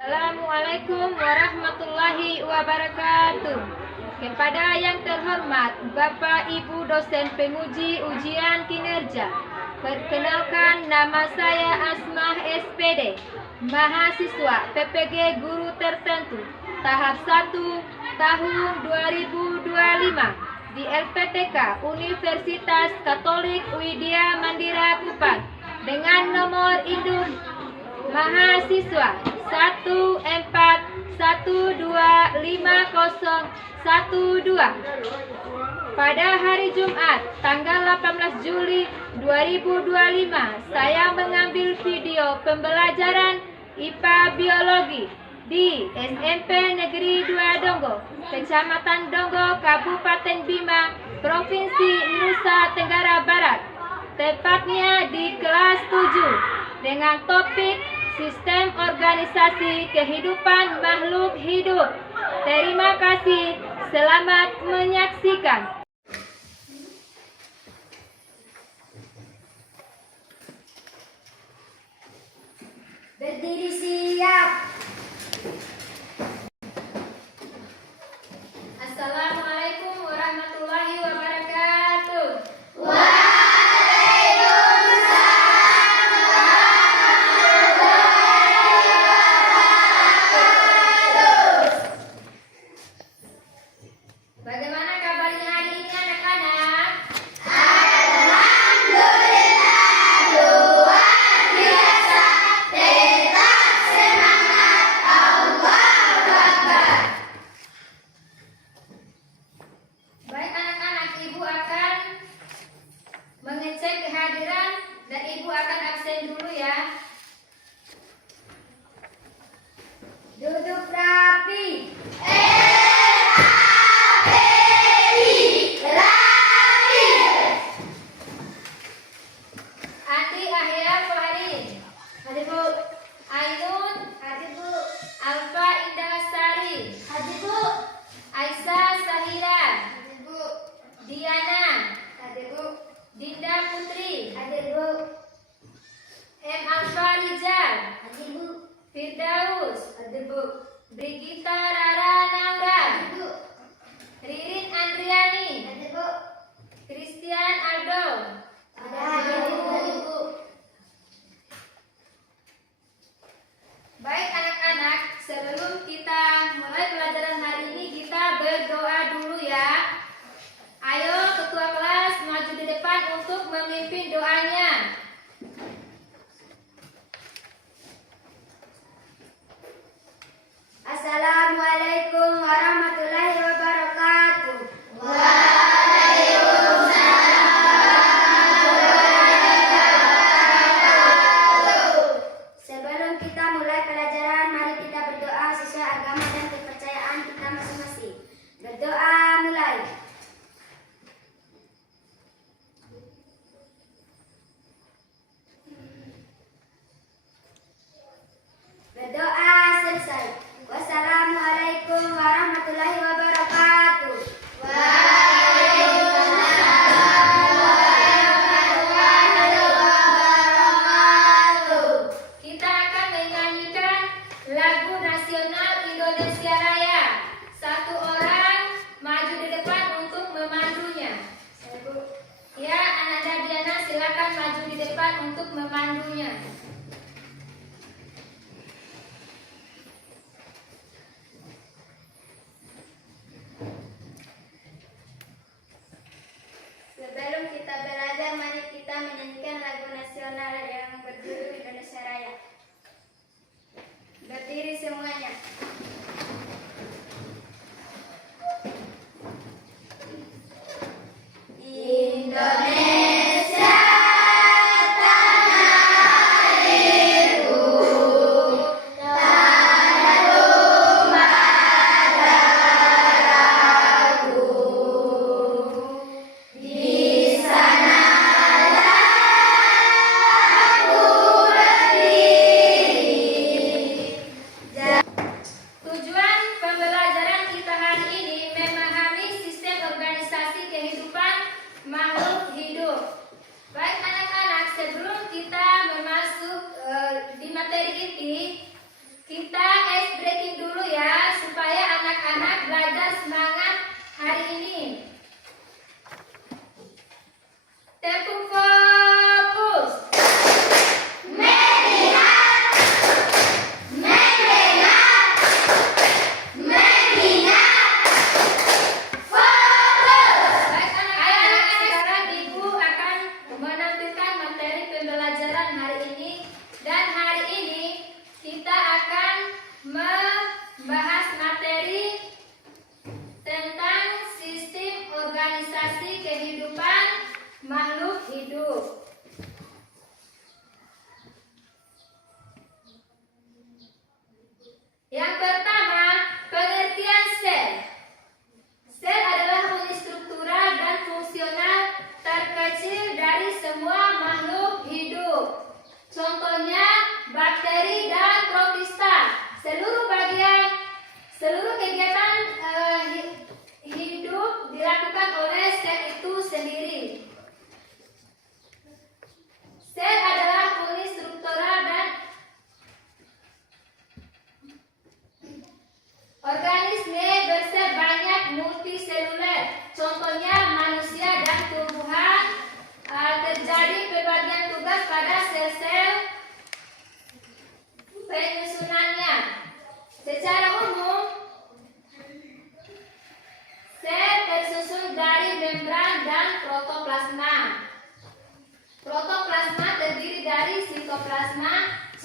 Assalamualaikum warahmatullahi wabarakatuh. Kepada yang terhormat Bapak Ibu dosen penguji ujian kinerja, perkenalkan nama saya Asmah SPD, mahasiswa PPG Guru Tertentu tahap 1 tahun 2025 di LPTK Universitas Katolik Widya Mandira Kupang dengan nomor induk mahasiswa 14125012 pada hari Jumat tanggal 18 Juli 2025 saya mengambil video pembelajaran IPA Biologi di SMP Negeri 2 Donggo, Kecamatan Donggo, Kabupaten Bima, Provinsi Nusa Tenggara Barat, tepatnya di kelas 7 dengan topik Sistem Organisasi Kehidupan Makhluk Hidup. Terima kasih, selamat menyaksikan. Berdiri siap. Assalamualaikum warahmatullahi wabarakatuh. Bagaimana kabarnya hari ini anak-anak? Alhamdulillah, luar biasa. Tetap semangat. Allahu Akbar. Baik anak-anak, Ibu akan mengecek kehadiran dan Ibu akan absen dulu ya. Duduk rapi. Andi Ahya Faharin. Hadir Bu. Ainun Hadir Bu. Alfa Indah Sari. Hadir Bu. Aisyah Sahira. Hadir Bu. Diana. Hadir Bu. Dinda Putri. Hadir Bu. M. Alfa Rizal. Hadir Bu. Firdaus. Hadir Bu. Brigita Rara Naura. Hadir Bu. Ririn Andriani. Hadir Bu. Christian Aldo. Hadir Bu. Baik anak-anak, sebelum kita mulai pelajaran hari ini kita berdoa dulu ya. Ayo ketua kelas maju di depan untuk memimpin doanya. Assalamualaikum warahmatullahi wabarakatuh. Sebelum kita mulai pelajaran, mari kita berdoa sesuai agama dan kepercayaan kita masing-masing. Berdoa mulai. Berdoa selesai. Wassalamualaikum warahmatullahi wabarakatuh. Kita akan menyanyikan lagu nasional Indonesia Raya. Satu orang maju di depan untuk memandunya. Ya, Ananda Diana silakan maju di depan untuk memandunya. Sebelum kita belajar, mari kita menyanyikan lagu nasional yang berjudul Indonesia Raya. Berdiri semuanya. Indonesia tanah airku, tanah rumah darahku. Di sanalah aku berdiri. Tujuan pembelajaran kita hari ini memahami sistem organisasi kehidupan makhluk hidup. Baik anak-anak, sebelum kita masuk di materi ini, kita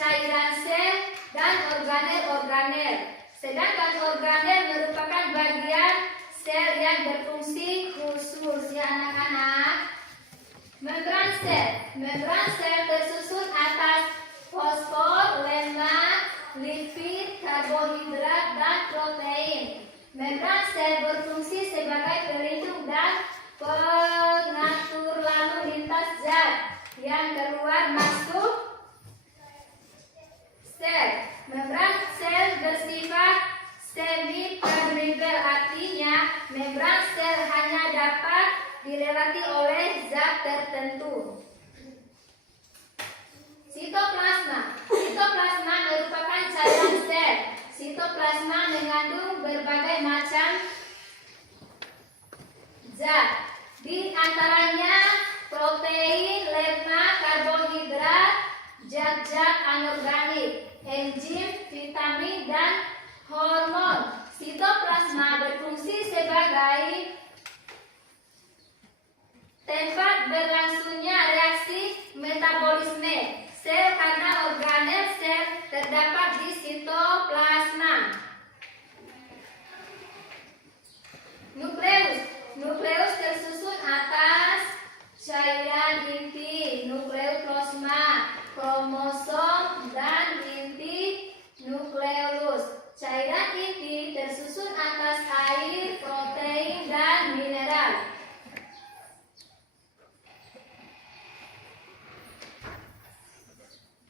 cairan sel, dan organel-organel. Sedangkan organel merupakan bagian sel yang berfungsi khusus ya anak-anak. Membran sel tersusun atas fosfor, lemak, lipid, karbohidrat, dan protein. Membran sel berfungsi sebagai pelindung dan pengatur lalu lintas zat yang keluar masuk sel. Membran sel bersifat semi-permeabel, artinya membran sel hanya dapat dilewati oleh zat tertentu. Sitoplasma merupakan cairan sel. Sitoplasma mengandung berbagai macam zat, di antaranya protein, lemak, karbohidrat, zat-zat anorganik, enzim, vitamin, dan hormon. Sitoplasma berfungsi sebagai tempat berlangsungnya reaksi metabolisme sel karena organel sel terdapat di sitoplasma. Nukleus tersusun atas cairan inti, nukleoplasma, kromosom, dan inti nukleus. Cairan inti tersusun atas air, protein, dan mineral.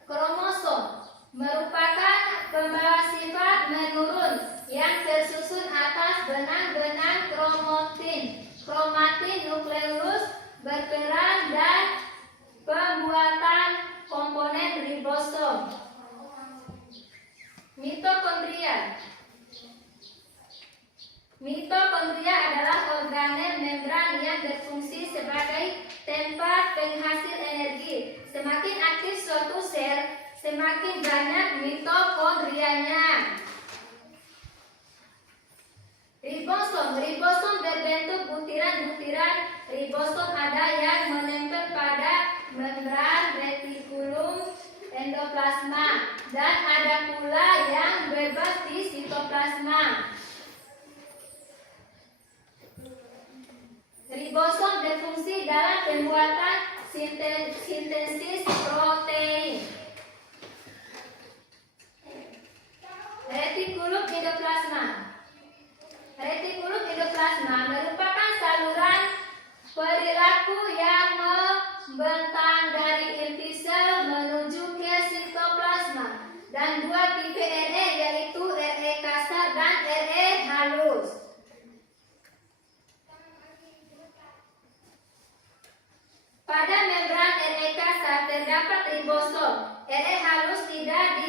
Kromosom merupakan pembawa sifat menurun yang tersusun atas benang-benang kromatin. Kromatin nukleus berperan dan pembuatan komponen ribosom. Mitokondria adalah organel membran yang berfungsi sebagai tempat penghasil energi. Semakin aktif suatu sel, semakin banyak mitokondrianya. Ribosom berbentuk butiran-butiran. Ribosom ada yang menempel pada membran retikulum endoplasma dan ada pula yang bebas di sitoplasma. Ribosom berfungsi dalam pembuatan sintesis protein. Retikulum endoplasma merupakan saluran perilaku yang membentang dari inti sel menuju ke sitoplasma dan dua tipe RE yaitu RE kasar dan RE halus. Pada membran RE kasar terdapat ribosom. RE halus tidak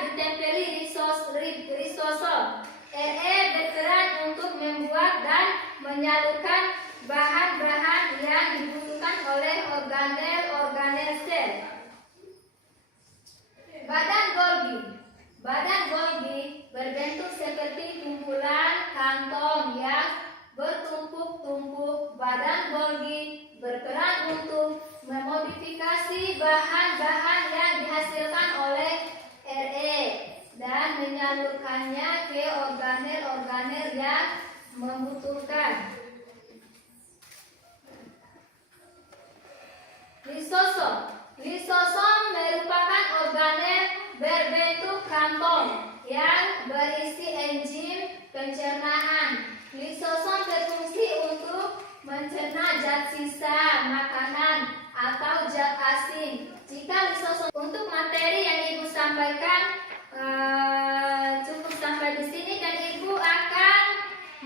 ditempeli ribosom. RE berperan untuk membuat dan menyalurkan bahan-bahan yang dibutuhkan oleh organel sel. Badan Golgi berbentuk seperti kumpulan kantong yang bertumpuk-tumpuk. Badan Golgi berperan untuk memodifikasi bahan-bahan yang dihasilkan oleh RE dan menyalurkannya ke organel-organel yang membutuhkan. Lisosom merupakan organel berbentuk kantong yang berisi enzim pencernaan. Lisosom berfungsi untuk mencerna zat sisa makanan atau zat asing. Jika lisosom untuk materi yang Ibu sampaikan cukup sampai di sini dan Ibu akan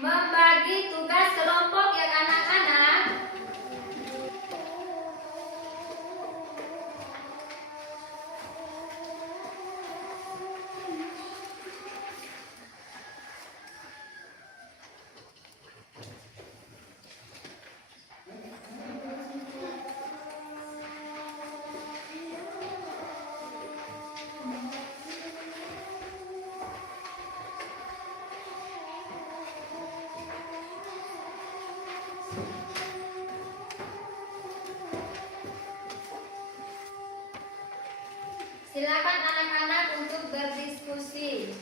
membagi tugas kelompok ya anak-anak. Silakan anak-anak untuk berdiskusi.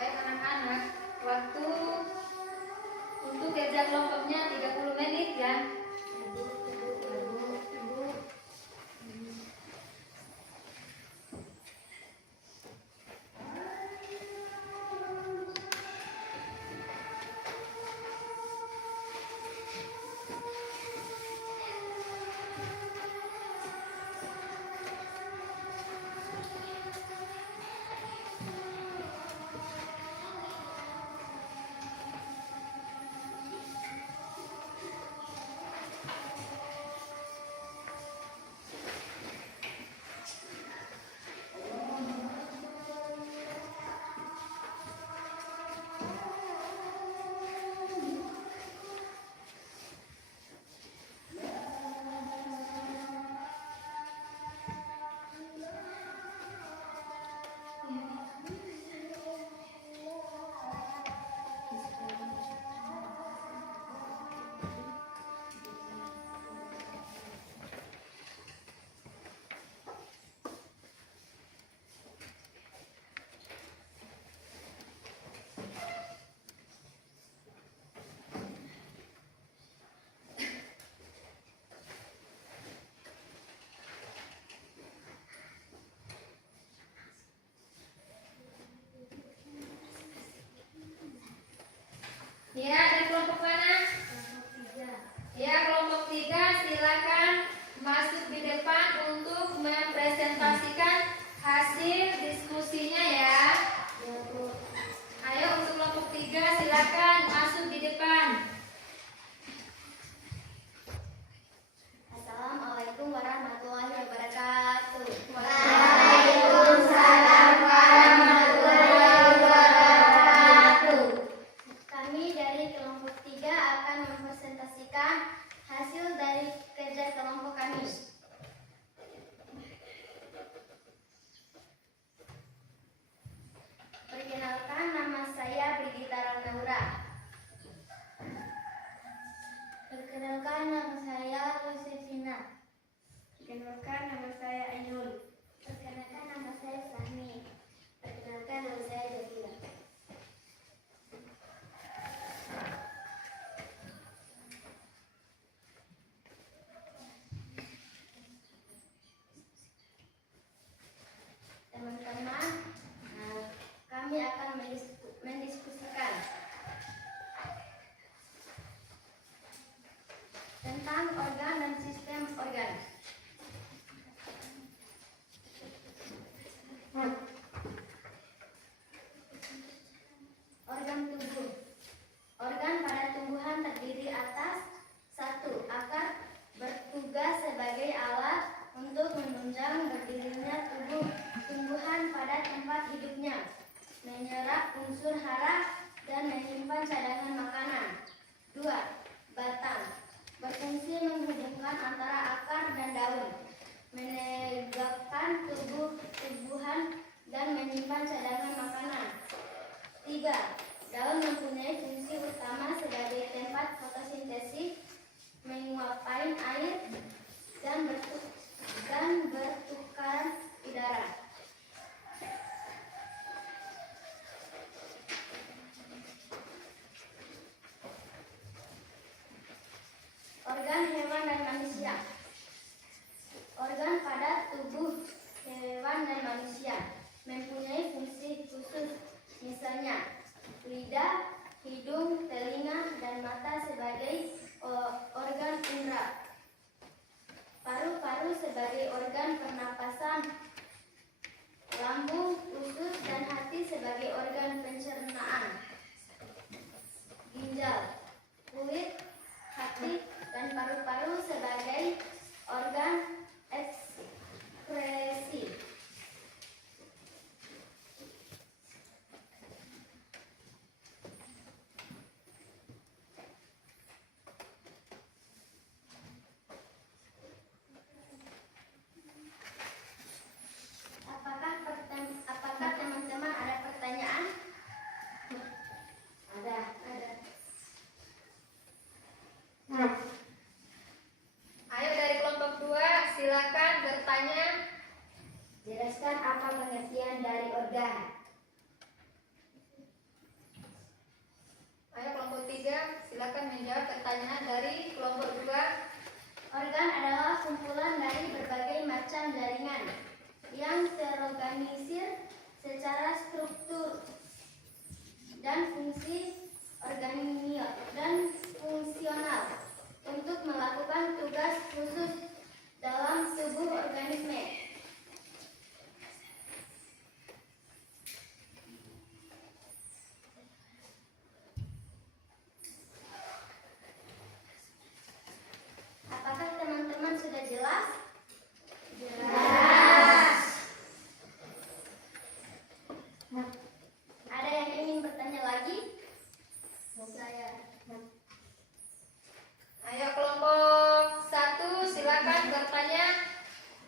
Baik anak-anak, waktu untuk kerja kelompoknya 30 menit ya. Ya, ada kelompok mana? Ya, kelompok 3 silakan masuk di depan untuk mempresentasikan hasil diskusinya ya. Ayo untuk kelompok 3 silakan masuk di depan. Assalamualaikum warahmatullahi wabarakatuh. Waalaikumsalam warahmatullahi wabarakatuh. Kami dari kelompok 3 akan mempresentasikan hasil dari kerja kelompok kami. Perkenalkan, nama saya Brigita Ranaura. tentang organ dan sistem organ. Organ tubuh. Organ pada tumbuhan terdiri atas 1. Akar bertugas sebagai alat untuk menunjang berdirinya tumbuhan pada tempat hidupnya, menyerap unsur hara dan menyimpan cadangan makanan. 2. Batang berfungsi menghubungkan antara akar dan daun, menegakkan tumbuhan dan menyimpan cadangan makanan. 3. Daun mempunyai fungsi utama sebagai tempat fotosintesis, menguapkan air dan bertukaran udara. Organ hewan dan manusia. Organ pada tubuh hewan dan manusia mempunyai fungsi khusus, misalnya lidah, hidung, telinga, dan mata sebagai organ indera, paru-paru sebagai organ pernapasan, lambung, usus, dan hati sebagai organ pencernaan, ginjal, kulit, hati, dan paru-paru sebagai organ ekskresi. Apakah teman-teman ada pertanyaan? Ada. Ayo dari kelompok 2 silakan bertanya. Jelaskan apa pengertian dari organ. Ayo kelompok 3 silakan menjawab pertanyaan dari kelompok 2. Organ adalah kumpulan dari berbagai macam jaringan yang terorganisir secara struktur dan fungsional untuk melakukan tugas khusus dalam tubuh organisme. Apakah teman-teman sudah jelas? Jelas. Ada yang ingin bertanya lagi? Saya. Ayo kelompok 1 silakan bertanya.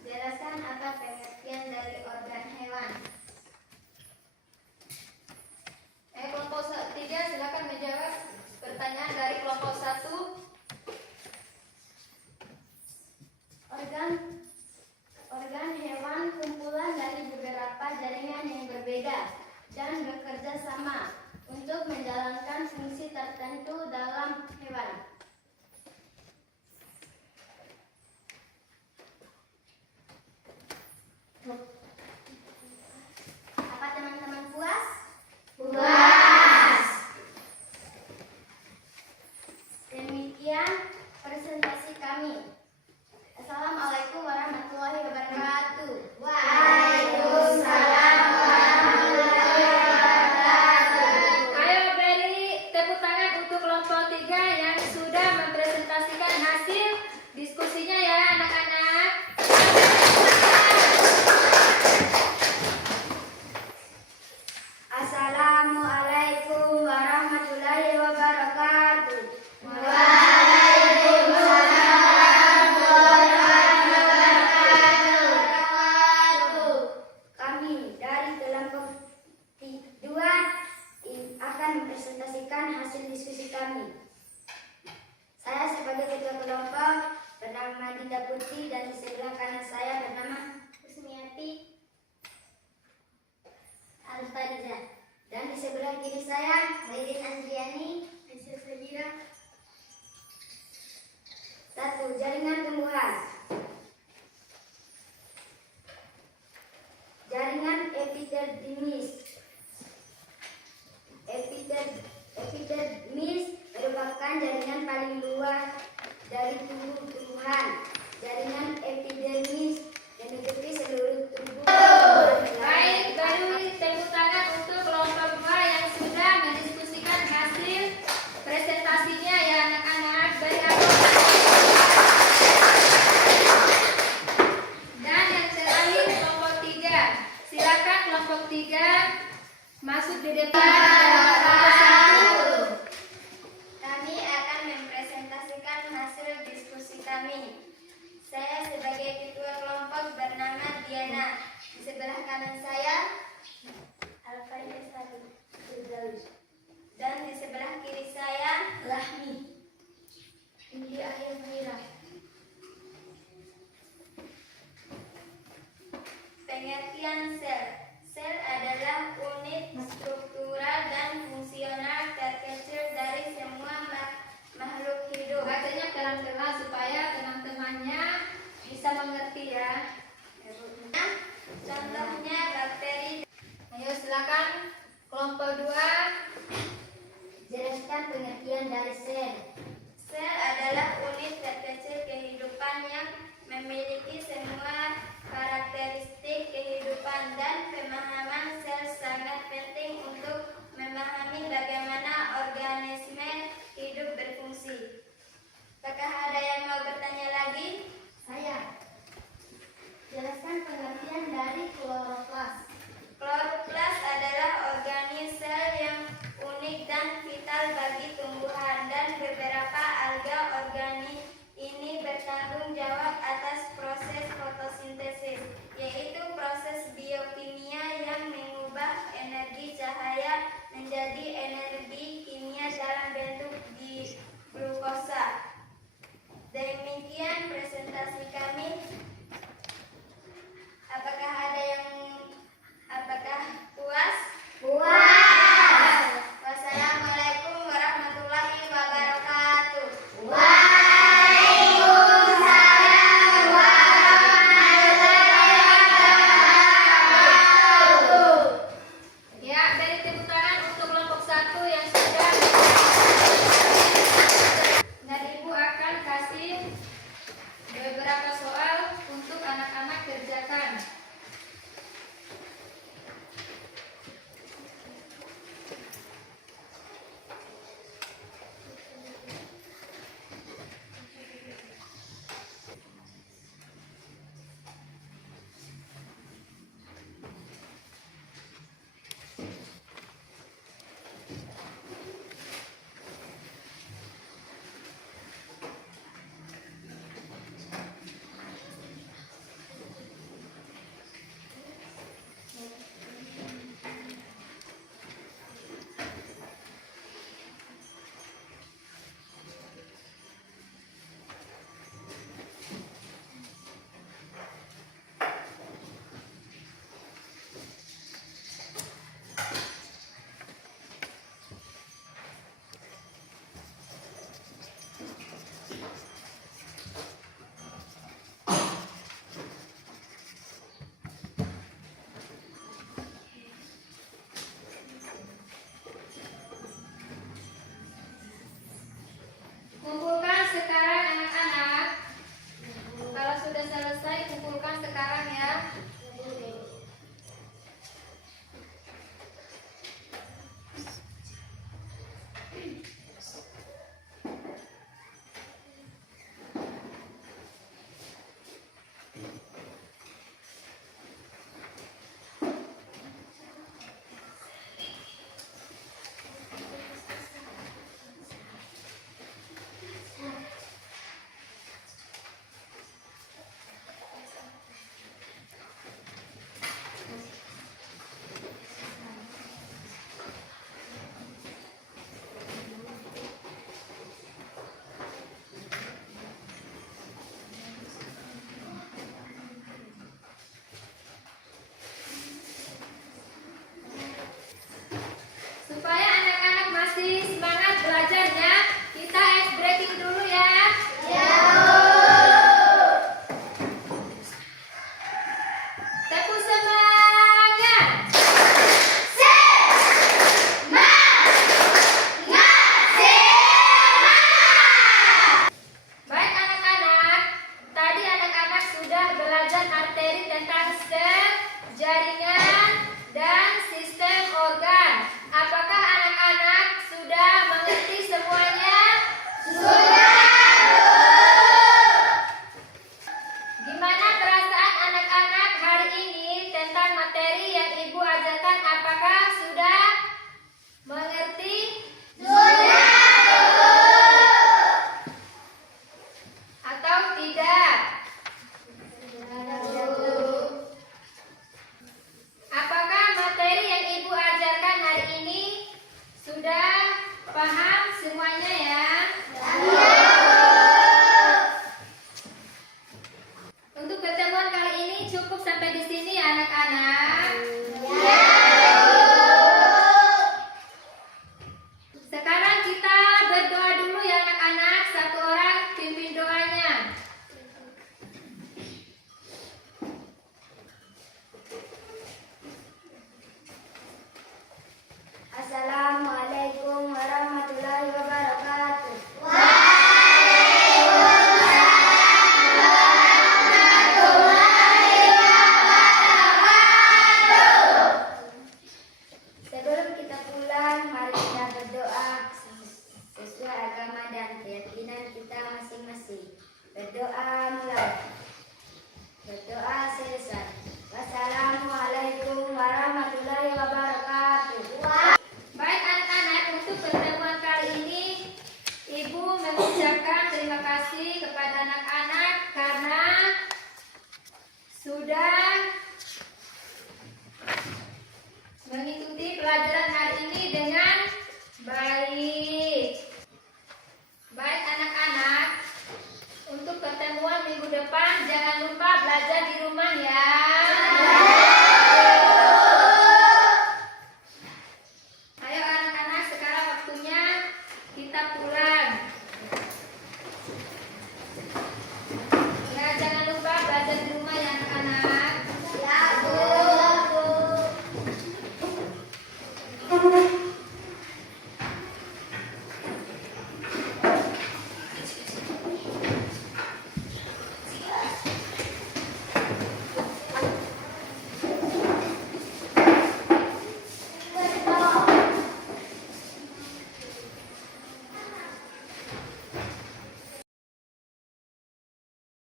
Jelaskan apa pengertian dari organ hewan. Ayo kelompok 3 silakan menjawab pertanyaan dari kelompok 1. Organ hewan kumpulan dari beberapa jaringan yang berbeda dan bekerja sama untuk menjalankan fungsi tertentu dalam hewan. Apa teman-teman puas? Puas. Demikian presentasi kami. Assalamualaikum warahmatullahi wabarakatuh. Waalaikumsalam warahmatullahi wabarakatuh. Ayo beri tepuk tangan untuk kelompok 3 yang sudah mempresentasikan hasil diskusinya ya anak-anak. Assalamualaikum warahmatullahi wabarakatuh. Kami dari kelompok 2 akan mempresentasikan hasil diskusi kami. Saya sebagai ketua kelompok bernama Dinda Putri dan di sebelah kanan saya bernama Kusmiati Alfariza. Dan di sebelah kiri saya Maidin Andriani Aisyah Sajira. 1. Jaringan tumbuhan. Jaringan epidermis. Epidermis merupakan jaringan paling luas dari tubuh bisa mengerti ya. Contohnya bakteri. Ayo silakan kelompok 2. Jelaskan pengertian dari sel.